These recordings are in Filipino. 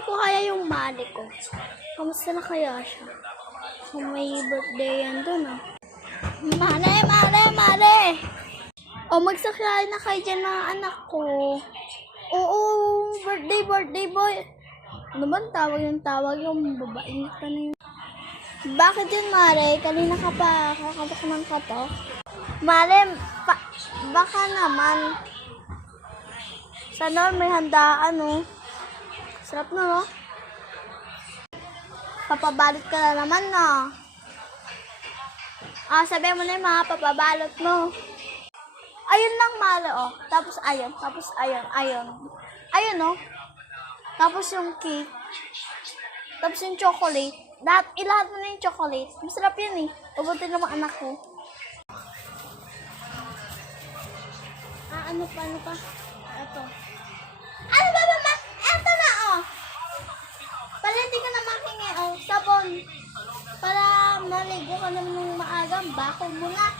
Tingnan ko kaya yung mali ko. Kamusta na kaya siya? Kung may birthday yan dun ah. Mare! O magsakay na kayo dyan mga anak ko. Oo, birthday boy. Ano ba tawag yung babaeng ka na yun? Bakit yun, Mare? Kanina ka pa kakatok ng katok? Mare, baka naman. Sana may handaan, no? Sarap na, no? Papabalot ka na naman, no? Sabi mo na yung mga papabalot mo. Ayun lang, Mare, oh. Tapos ayun. Ayun, no? Tapos yung cake. Tapos yung chocolate. Ilahat mo na yung chocolate. Masarap yun, eh. Pabuti na mga anak ko. Ano pa? Ito. Ano ba, mama? Eto na, oh. Para hindi ka na makingi, oh. Sabon. Para maligo ka naman ng maagang bako mo na.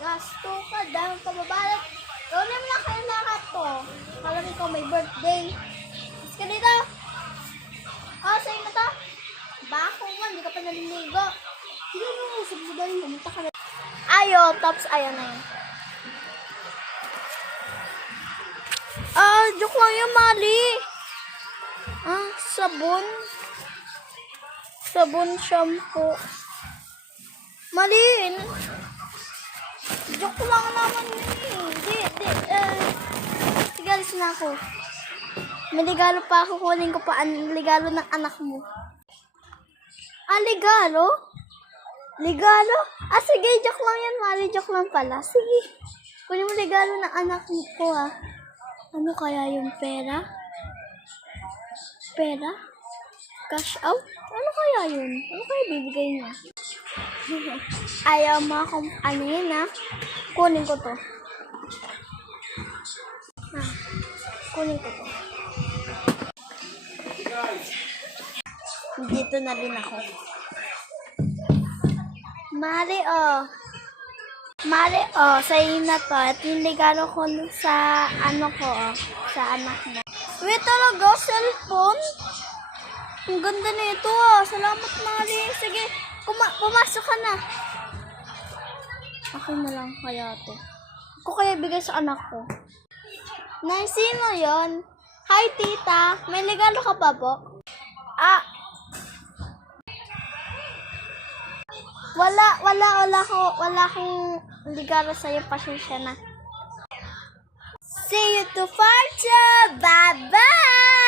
Gasto ka, dahil kababalot. Gawin mo na kayo lahat to. Kalamin ko may birthday. Mas ka dito. Sa'yo na to. Bako mo, hindi ka pa naliligo. Sige mo, sabi pumunta ka na. Tapos ayaw na yun. Joke lang yung mali. Sabon. Sabon shampoo. Mali. Joke lang naman yun eh. Sige, alis na ako. May regalo pa ako. Kunin ko pa ang regalo ng anak mo. Regalo? Regalo? Sige, joke lang yan, Mali. Joke lang pala. Sige. Kunin mo regalo ng anak ko, ha. Ano kaya yung pera? Pera? Cash out? Ano kaya yun? Ano kaya bibigay niya? Ayaw mo akong anin, ha? Kunin ko to. Kunin ko to. Dito na rin ako. Mari, sa'yo na to. At yung regalo ko sa sa anak mo. Wait, talaga? Cellphone? Ang ganda na ito, Salamat, Mari. Sige, pumasok ka na. Akin na lang kaya to. Ako kaya bigay sa anak ko. Sino yon? Hi, tita. May regalo ka pa po? Wala akong regalo sa'yo. Pasensya na. See you to Farcha